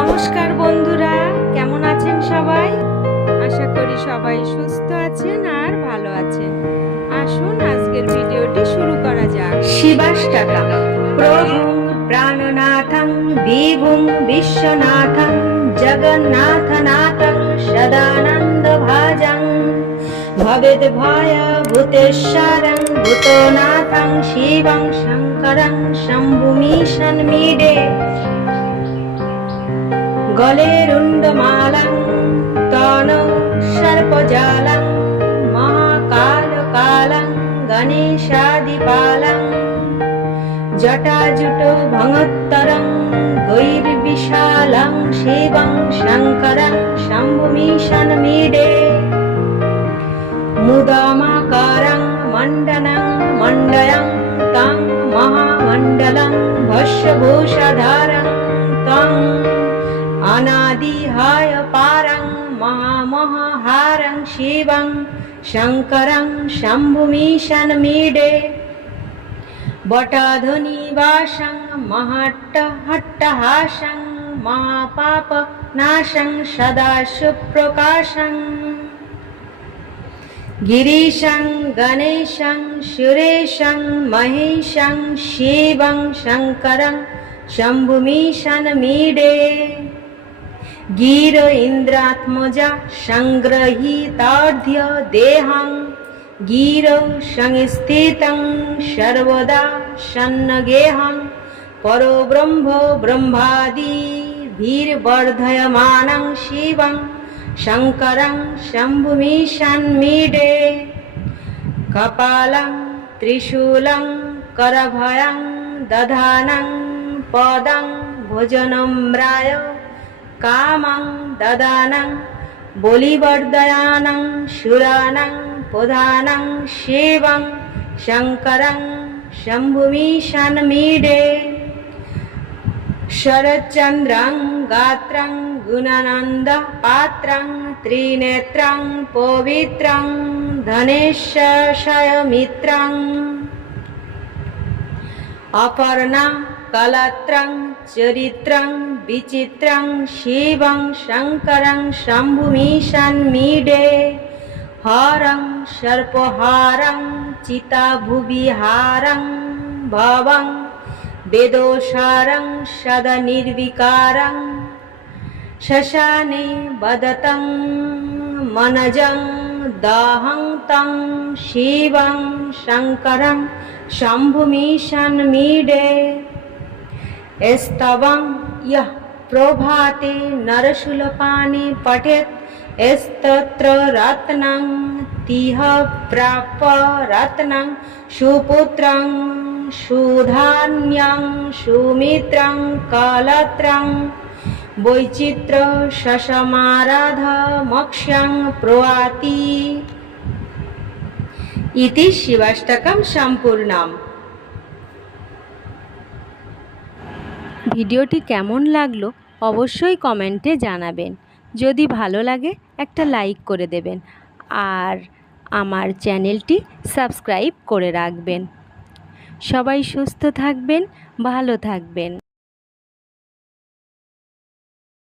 নমস্কার বন্ধুরা, কেমন আছেন সবাই? আশা করি সবাই সুস্থ আছেন আর ভালো আছেন। আসুন, আজকের ভিডিওটি শুরু করা যাক। শিবাষ্টাকা, প্রভু প্রাণনাথং বিভুম বিশ্বনাথং, জগন্নাথনাথং সদানন্দ ভাজং ভবেদ ভয় ভূতেশ্বরং ভূতনাথং, শিবং শঙ্করং শম্ভুমীশন্মিডে গলেরুণ্ডমালং তন সর্পজালং মহাকালকালং গণেশাদিপালং জটাজুট ভঙত্তরং গৈর্বিশালং শিবং শঙ্করং শম্ভুমিশন্মীডে মুদামাকারং महामहाहारं शिवं शङ्करं शम्भुमीशन्मीडे बटाधुनिवासं महाट्टहट्टहासं महापापनाशं सदा सुप्रकाशम् गिरीशं गणेशं सुरेशं महेशं शिवं शङ्करं शम्भुमीशन्मीडे গির ইন্দ্রাত্মজা সংগ্রহীতার্ধ্য দেহং। গির সংস্থিতং সর্বদা সন্নগেহং। পরব্রহ্ম ব্রহ্মাদি ভীর্বর্ধয়মানং শিবং। শঙ্করং শম্ভুমিশন্মিডে কপালং ত্রিশূলং করভয়ং দধানং পদং ভোজনম্রায়। কামাং দাদানাং বলিবর্দয়ানাং সুরানাং প্রধানাং সেবাং শঙ্করং শম্ভুমিশানমীডে শরৎচন্দ্রং গাত্রং গুণানন্দ পাত্রং ত্রিনেত্রং পবিত্রং ধনেশয়মিত্রং অপর্ণা কলাত্রং চরিত্রং विचित्रं शिवं शङ्करं शम्भुमीशन्मीडे हरं सर्पहारं चिताभुविहारं भवं वेदोसारं सदनिर्विकारं शशाने वदतं मनजं दाहं तं शिवं शङ्करं शम्भुमीशन्मीडे स्तवं यः प्रभाते नरशूलपाणि पठेत् यस्तत्र रत्नं तिह प्राप रत्नं सुपुत्रं सुधान्यं सुमित्रं कलत्रं वैचित्र शशमाराधमक्ष्यं प्रवाति इति शिवाष्टकं सम्पूर्णम् ভিডিওটি কেমন লাগল অবশ্যই কমেন্টে জানাবেন। যদি ভালো লাগে, একটা লাইক করে দেবেন। আর আমার চ্যানেলটি সাবস্ক্রাইব করে রাখবেন। সবাই সুস্থ থাকবেন, ভালো থাকবেন।